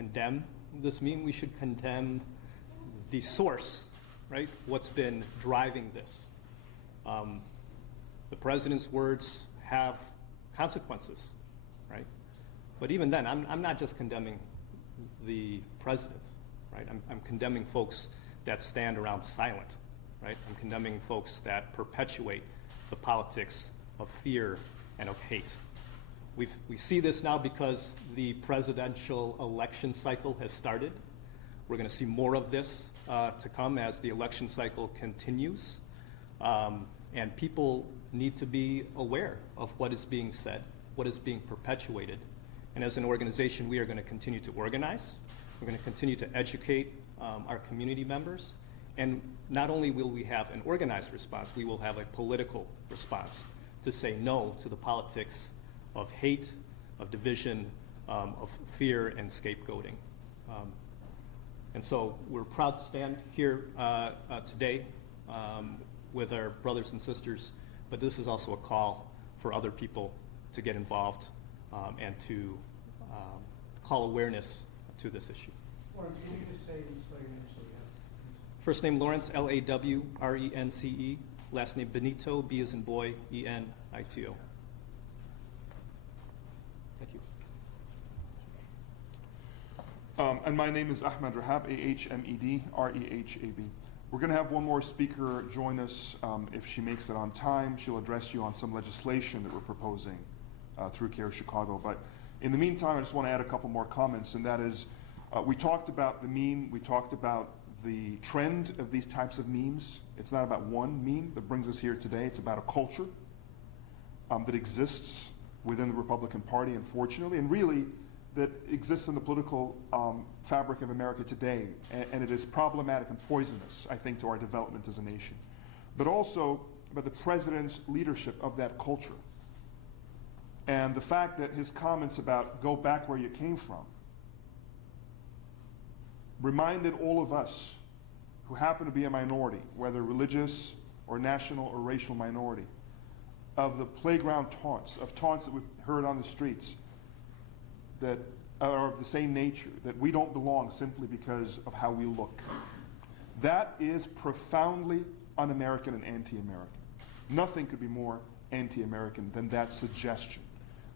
condemn this meme. We should condemn the source, right? What's been driving this. The president's words have consequences, right? But even then, I'm not just condemning the president, right? I'm condemning folks that stand around silent, right? I'm condemning folks that perpetuate the politics of fear and of hate. We see this now because the presidential election cycle has started. We're going to see more of this to come as the election cycle continues. And people need to be aware of what is being said, what is being perpetuated. And as an organization, we are going to continue to organize. We're going to continue to educate our community members. And not only will we have an organized response, we will have a political response to say no to the politics of hate, of division, of fear and scapegoating. And so we're proud to stand here today with our brothers and sisters, but this is also a call for other people to get involved and to call awareness to this issue. Lawrence, can you just say your name so we have? First name Lawrence, Lawrence. Last name Benito, B as in boy, Enito. Thank you. And my name is Ahmed, Rehab, Ahmed, Rehab. We're going to have one more speaker join us. If she makes it on time, she'll address you on some legislation that we're proposing through CAIR-Chicago. But in the meantime, I just want to add a couple more comments, and that is, we talked about the meme, we talked about the trend of these types of memes. It's not about one meme that brings us here today. It's about a culture that exists within the Republican Party, unfortunately, and really that exists in the political fabric of America today. And it is problematic and poisonous, I think, to our development as a nation. But also about the president's leadership of that culture. And the fact that his comments about go back where you came from reminded all of us who happen to be a minority, whether religious or national or racial minority, of the playground taunts, of taunts that we've heard on the streets that are of the same nature, that we don't belong simply because of how we look. That is profoundly un-American and anti-American. Nothing could be more anti-American than that suggestion.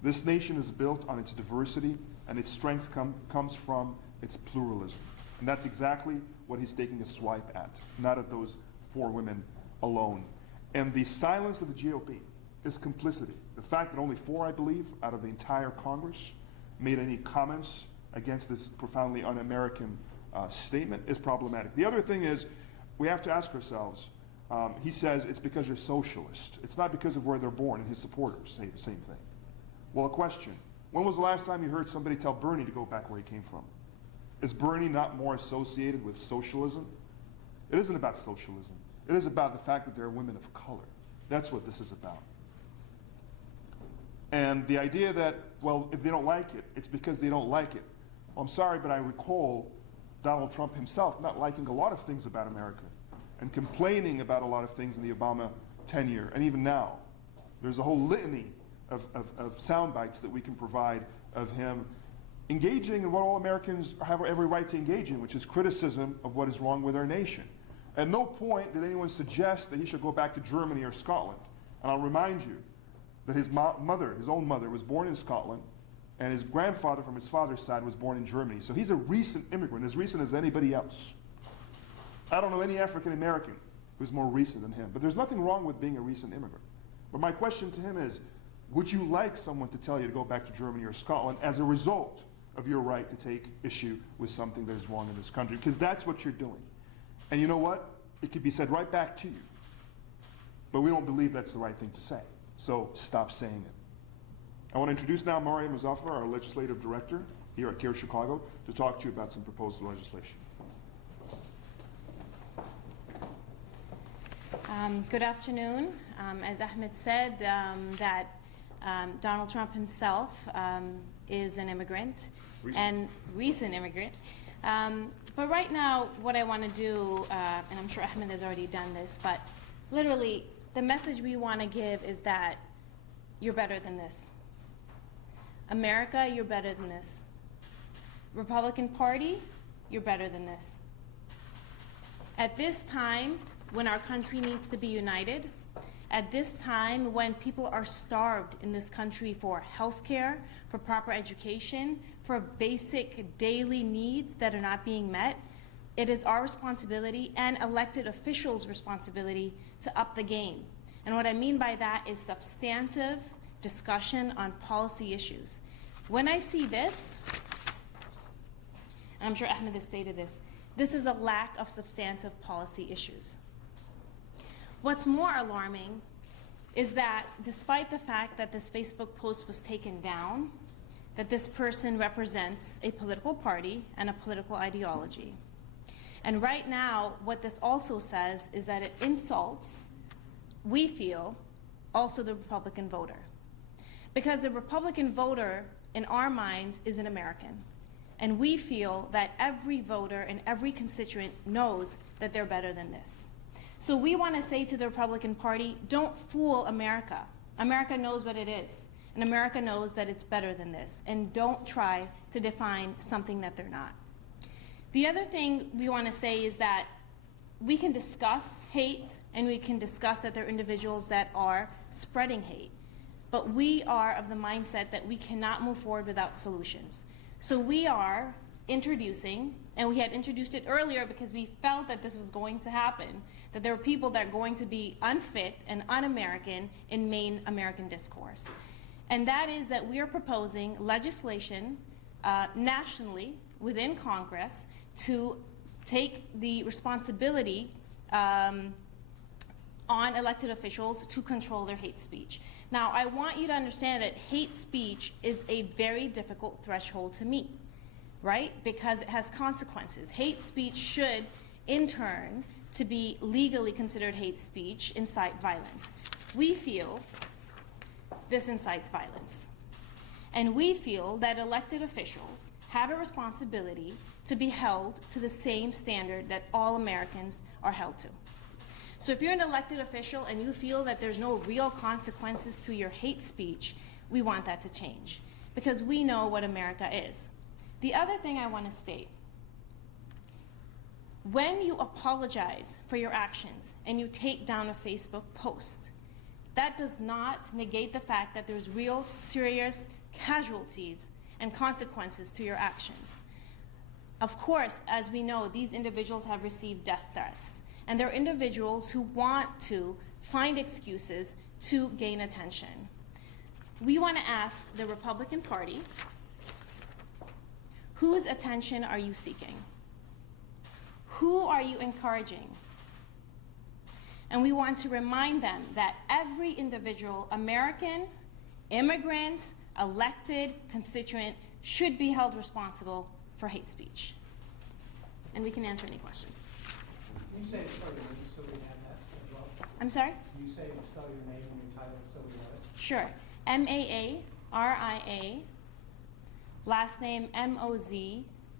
This nation is built on its diversity, and its strength comes from its pluralism. And that's exactly what he's taking a swipe at, not at those 4 women alone. And the silence of the GOP is complicity. The fact that only 4, I believe, out of the entire Congress made any comments against this profoundly un-American statement is problematic. The other thing is, we have to ask ourselves, he says it's because you're socialist. It's not because of where they're born, and his supporters say the same thing. Well, a question, when was the last time you heard somebody tell Bernie to go back where he came from? Is Bernie not more associated with socialism? It isn't about socialism. It is about the fact that there are women of color. That's what this is about. And the idea that, well, if they don't like it, it's because they don't like it. Well, I'm sorry, but I recall Donald Trump himself not liking a lot of things about America and complaining about a lot of things in the Obama tenure. And even now, there's a whole litany of sound bites that we can provide of him engaging in what all Americans have every right to engage in, which is criticism of what is wrong with our nation. At no point did anyone suggest that he should go back to Germany or Scotland. And I'll remind you that his mother, his own mother, was born in Scotland, and his grandfather from his father's side was born in Germany. So he's a recent immigrant, as recent as anybody else. I don't know any African American who's more recent than him, but there's nothing wrong with being a recent immigrant. But my question to him is, would you like someone to tell you to go back to Germany or Scotland as a result of your right to take issue with something that is wrong in this country? Because that's what you're doing. And you know what? It could be said right back to you. But we don't believe that's the right thing to say. So stop saying it. I want to introduce now Maaria Mozaffar, our legislative director here at CAIR-Chicago, to talk to you about some proposed legislation. Good afternoon. As Ahmed said, Donald Trump himself is an immigrant, recent immigrant. But right now, what I want to do, and I'm sure Ahmed has already done this, but literally, the message we want to give is that you're better than this. America, you're better than this. Republican Party, you're better than this. At this time, when our country needs to be united, at this time when people are starved in this country for health care, for proper education, for basic daily needs that are not being met, it is our responsibility and elected officials' responsibility to up the game. And what I mean by that is substantive discussion on policy issues. When I see this, and I'm sure Ahmed has stated this is a lack of substantive policy issues. What's more alarming is that despite the fact that this Facebook post was taken down, that this person represents a political party and a political ideology. And right now, what this also says is that it insults, we feel, also the Republican voter. Because the Republican voter, in our minds, is an American. And we feel that every voter and every constituent knows that they're better than this. So we want to say to the Republican Party, don't fool America. America knows what it is. And America knows that it's better than this. And don't try to define something that they're not. The other thing we want to say is that we can discuss hate and we can discuss that there are individuals that are spreading hate. But we are of the mindset that we cannot move forward without solutions. So we are introducing, and we had introduced it earlier because we felt that this was going to happen, that there were people that are going to be unfit and un-American in main American discourse. And that is that we are proposing legislation nationally within Congress to take the responsibility on elected officials to control their hate speech. Now, I want you to understand that hate speech is a very difficult threshold to meet, right? Because it has consequences. Hate speech should, in turn, to be legally considered hate speech, incite violence. We feel this incites violence. And we feel that elected officials have a responsibility to be held to the same standard that all Americans are held to. So if you're an elected official and you feel that there's no real consequences to your hate speech, we want that to change because we know what America is. The other thing I want to state, when you apologize for your actions and you take down a Facebook post, that does not negate the fact that there's real serious casualties and consequences to your actions. Of course, as we know, these individuals have received death threats. And there are individuals who want to find excuses to gain attention. We want to ask the Republican Party, whose attention are you seeking? Who are you encouraging? And we want to remind them that every individual, American, immigrant, elected, constituent, should be held responsible for hate speech. And we can answer any questions. Can you say spell your name so we have that as well? I'm sorry? Can you say spell your name and your title so we have it? Sure. Maaria, last name Mozaffar,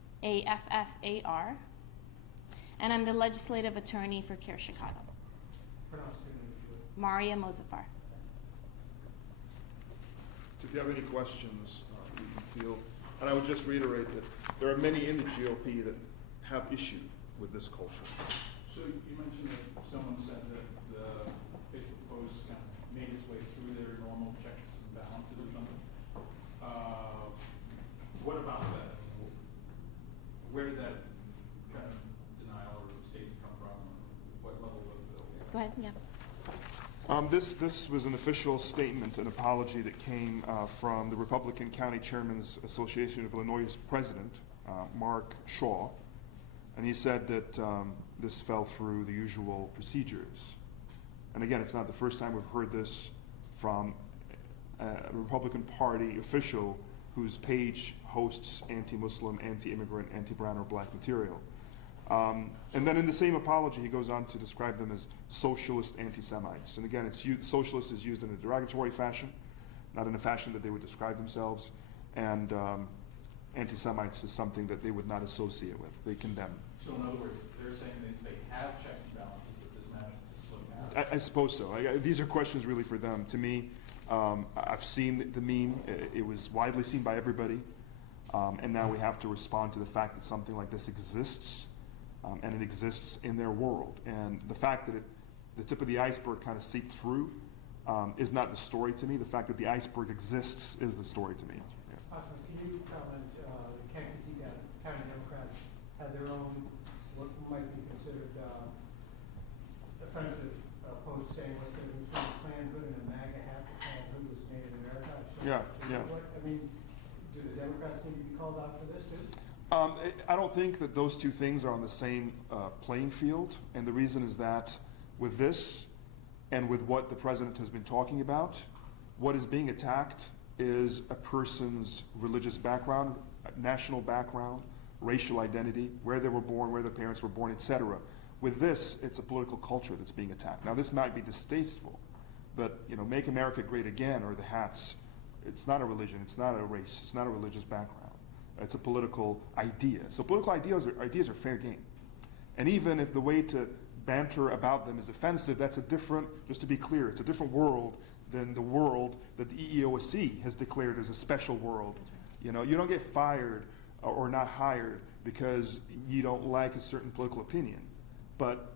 and I'm the legislative attorney for CAIR-Chicago. Pronounce your name if you would. Maaria Mozaffar. So if you have any questions, you can feel, and I would just reiterate that there are many in the GOP that have issue with this culture. So you mentioned that someone said that the Facebook post kind of made its way through their normal checks and balances or something. What about that? Where did that kind of denial or statement come from? What level of the? Go ahead, yeah. This was an official statement, an apology that came from the Republican County Chairman's Association of Illinois' president, Mark Shaw. And he said that this fell through the usual procedures. And again, it's not the first time we've heard this from a Republican Party official whose page hosts anti-Muslim, anti-immigrant, anti-brown or black material. And then in the same apology, he goes on to describe them as socialist anti-Semites. And again, socialist is used in a derogatory fashion, not in a fashion that they would describe themselves. And anti-Semites is something that they would not associate with. They condemn. So in other words, they're saying that they have checks and balances, but this managed to slip past. I suppose so. These are questions really for them. To me, I've seen the meme. It was widely seen by everybody. And now we have to respond to the fact that something like this exists, and it exists in their world. And the fact that the tip of the iceberg kind of seeped through is not the story to me. The fact that the iceberg exists is the story to me. Yeah. Ahmed, can you comment, the County Democrats had their own, what might be considered offensive posts saying what's the news from Klan hood and a MAGA hat to call who was Native American. Yeah, yeah. I mean, do the Democrats need to be called out for this too? I don't think that those two things are on the same playing field, and the reason is that with this and with what the president has been talking about, what is being attacked is a person's religious background, national background, racial identity, where they were born, where their parents were born, etc. With this, it's a political culture that's being attacked. Now, this might be distasteful, but Make America Great Again, or the hats, it's not a religion, it's not a race, it's not a religious background. It's a political idea. So political ideas are fair game. And even if the way to banter about them is offensive, that's a different, just to be clear, it's a different world than the world that the EEOC has declared as a special world. You don't get fired or not hired because you don't like a certain political opinion. But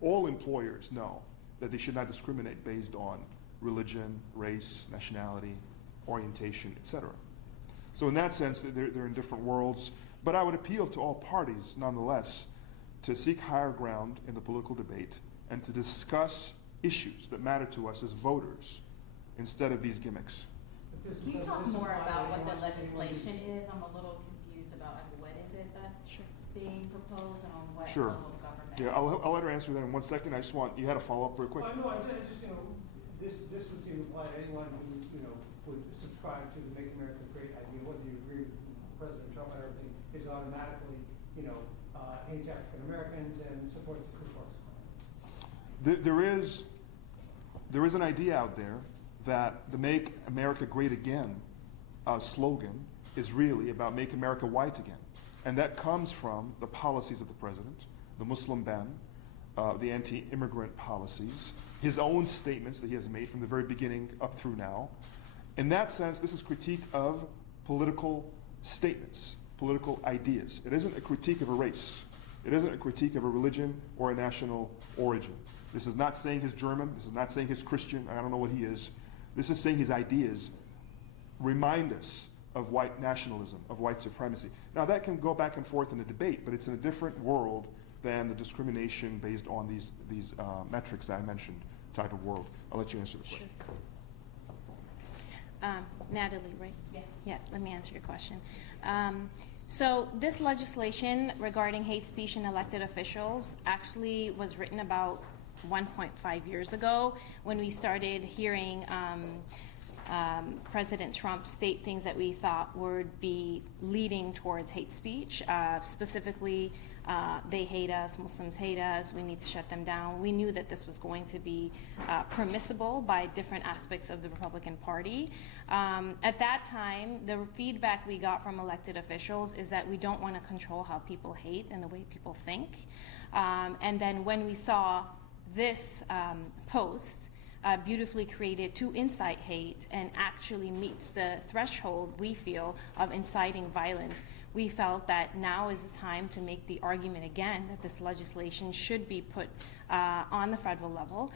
all employers know that they should not discriminate based on religion, race, nationality, orientation, etc. So in that sense, they're in different worlds. But I would appeal to all parties, nonetheless, to seek higher ground in the political debate and to discuss issues that matter to us as voters instead of these gimmicks. Can you talk more about what the legislation is? I'm a little confused about what is it that's being proposed and on what Sure. level of government? Yeah, I'll let her answer that in 1 second. I just want, you had a follow-up real quick. No, I just, this would seem to apply to anyone who, would subscribe to the Make America Great idea, whether you agree with President Trump and everything, is automatically, hates African Americans and supports the Ku Klux Klan. There is an idea out there that the Make America Great Again slogan is really about Make America White Again. And that comes from the policies of the president, the Muslim ban, the anti-immigrant policies, his own statements that he has made from the very beginning up through now. In that sense, this is critique of political statements, political ideas. It isn't a critique of a race. It isn't a critique of a religion or a national origin. This is not saying he's German. This is not saying he's Christian. I don't know what he is. This is saying his ideas remind us of white nationalism, of white supremacy. Now, that can go back and forth in a debate, but it's in a different world than the discrimination based on these metrics that I mentioned type of world. I'll let you answer the question. Sure. Natalie, right? Yes. Yeah, let me answer your question. So this legislation regarding hate speech and elected officials actually was written about 1.5 years ago when we started hearing President Trump state things that we thought would be leading towards hate speech. Specifically, they hate us, Muslims hate us, we need to shut them down. We knew that this was going to be permissible by different aspects of the Republican Party. At that time, the feedback we got from elected officials is that we don't want to control how people hate and the way people think. And then when we saw this post, beautifully created to incite hate and actually meets the threshold, we feel, of inciting violence, we felt that now is the time to make the argument again that this legislation should be put on the federal level.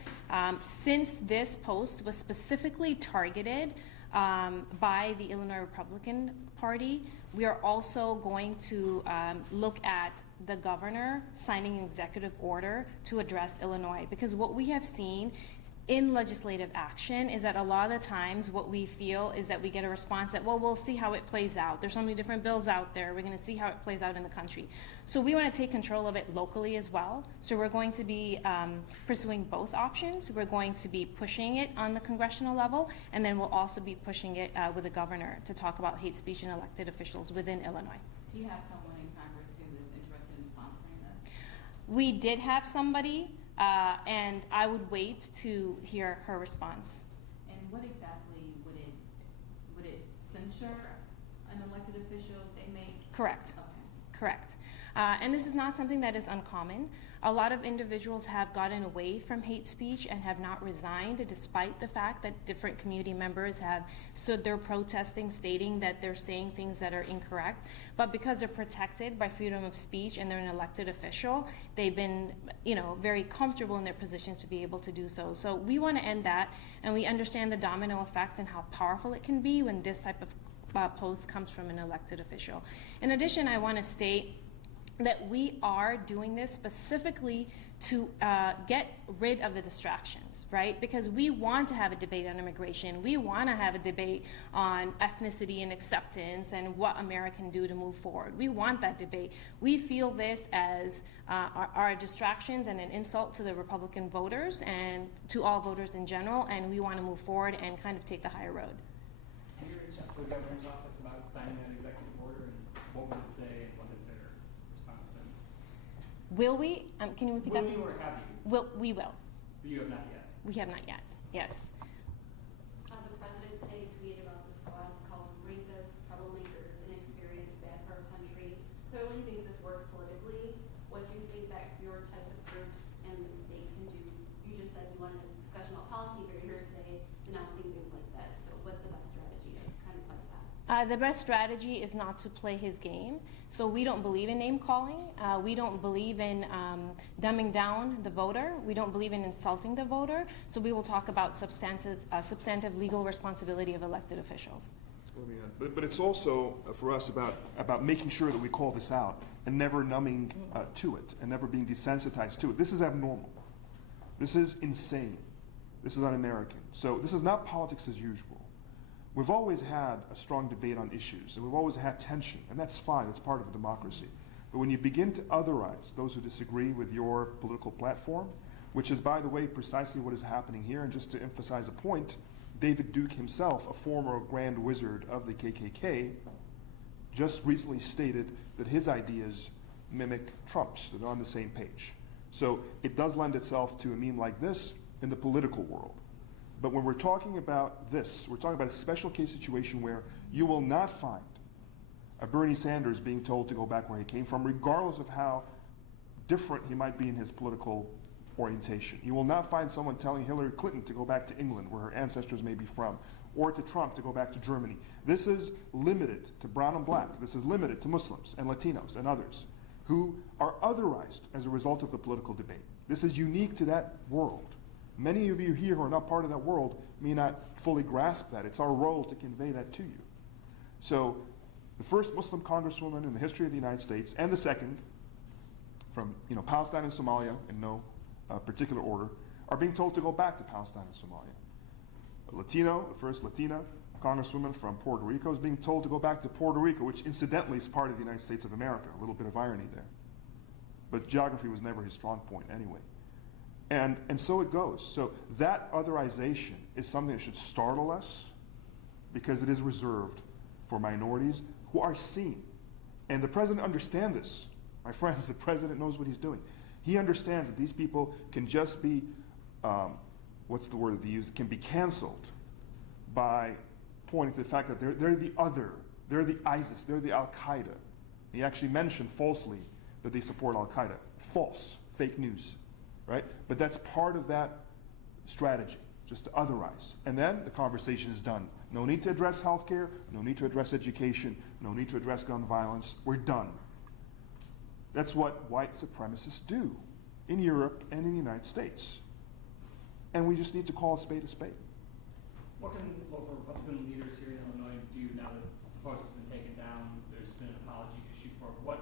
Since this post was specifically targeted by the Illinois Republican Party, we are also going to look at the governor signing an executive order to address Illinois, because what we have seen in legislative action is that a lot of the times what we feel is that we get a response that, well, we'll see how it plays out. There's so many different bills out there. We're going to see how it plays out in the country. So we want to take control of it locally as well. So we're going to be pursuing both options. We're going to be pushing it on the congressional level, and then we'll also be pushing it with the governor to talk about hate speech and elected officials within Illinois. Do you have someone in Congress who is interested in sponsoring this? We did have somebody. And I would wait to hear her response. And what exactly would it censure an elected official if they make? Correct. Okay. Correct. And this is not something that is uncommon. A lot of individuals have gotten away from hate speech and have not resigned, despite the fact that different community members have stood there protesting, stating that they're saying things that are incorrect. But because they're protected by freedom of speech and they're an elected official, they've been, very comfortable in their positions to be able to do so. So we want to end that, and we understand the domino effect and how powerful it can be when this type of post comes from an elected official. In addition, I want to state that we are doing this specifically to get rid of the distractions, right? Because we want to have a debate on immigration. We want to have a debate on ethnicity and acceptance and what America can do to move forward. We want that debate. We feel this as our distractions and an insult to the Republican voters and to all voters in general, and we want to move forward and kind of take the higher road. Have you reached out to the governor's office about signing that executive order, and what would it say, and what is their response then? Will we? Can you repeat that? Will you or have you? We will. But you have not yet. We have not yet. Yes. The president today tweeted about the squad, called them racist, troublemakers, inexperienced, bad for our country. Clearly thinks this works politically. What do you think that your type of groups and the state can do? You just said you wanted a discussion about policy, but you're here today denouncing things like this. So what's the best strategy to kind of fight that? The best strategy is not to play his game. So we don't believe in name calling. We don't believe in dumbing down the voter. We don't believe in insulting the voter. So we will talk about substantive legal responsibility of elected officials. But it's also for us about making sure that we call this out and never numbing to it and never being desensitized to it. This is abnormal. This is insane. This is un-American. So this is not politics as usual. We've always had a strong debate on issues, and we've always had tension, and that's fine. It's part of a democracy. But when you begin to otherize those who disagree with your political platform, which is, by the way, precisely what is happening here, and just to emphasize a point, David Duke himself, a former Grand Wizard of the KKK, just recently stated that his ideas mimic Trump's, that they're on the same page. So it does lend itself to a meme like this in the political world. But when we're talking about this, we're talking about a special case situation where you will not find a Bernie Sanders being told to go back where he came from, regardless of how different he might be in his political orientation. You will not find someone telling Hillary Clinton to go back to England, where her ancestors may be from, or to Trump to go back to Germany. This is limited to brown and black. This is limited to Muslims and Latinos and others who are otherized as a result of the political debate. This is unique to that world. Many of you here who are not part of that world may not fully grasp that. It's our role to convey that to you. So the first Muslim congresswoman in the history of the United States, and the second, from Palestine and Somalia in no particular order, are being told to go back to Palestine and Somalia. A Latino, the first Latina congresswoman from Puerto Rico, is being told to go back to Puerto Rico, which incidentally is part of the United States of America. A little bit of irony there. But geography was never his strong point anyway. And so it goes. So that otherization is something that should startle us because it is reserved for minorities who are seen. And the president understands this. My friends, the president knows what he's doing. He understands that these people can just be, what's the word that they use, can be canceled by pointing to the fact that they're the other, they're the ISIS, they're the Al-Qaeda. He actually mentioned falsely that they support Al-Qaeda. False, fake news. Right? But that's part of that strategy, just to otherize. And then the conversation is done. No need to address healthcare, no need to address education, no need to address gun violence. We're done. That's what white supremacists do in Europe and in the United States. And we just need to call a spade a spade. What can local Republican leaders here in Illinois do now that the post has been taken down? There's been an apology issued for it. What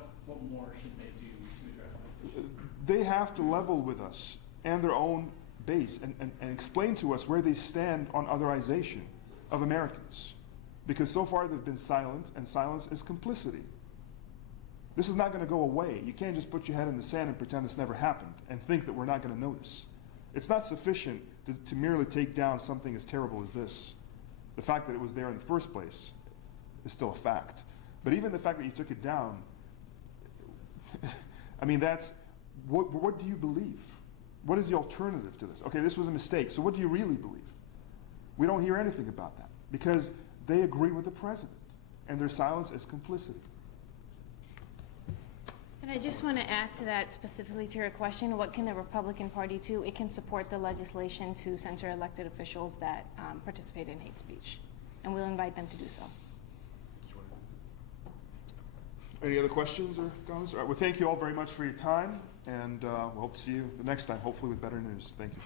more should they do to address this issue? They have to level with us and their own base and explain to us where they stand on otherization of Americans. Because so far they've been silent, and silence is complicity. This is not going to go away. You can't just put your head in the sand and pretend this never happened and think that we're not going to notice. It's not sufficient to merely take down something as terrible as this. The fact that it was there in the first place is still a fact. But even the fact that you took it down, I mean, that's, what do you believe? What is the alternative to this? Okay, this was a mistake, so what do you really believe? We don't hear anything about that because they agree with the president, and their silence is complicity. And And I just want to add to that, specifically to your question, what can the Republican Party do? It can support the legislation to censor elected officials that participate in hate speech, and we'll invite them to do so. Any other questions or comments? All right, well, thank you all very much for your time, and we'll hope to see you the next time, hopefully with better news. Thank you.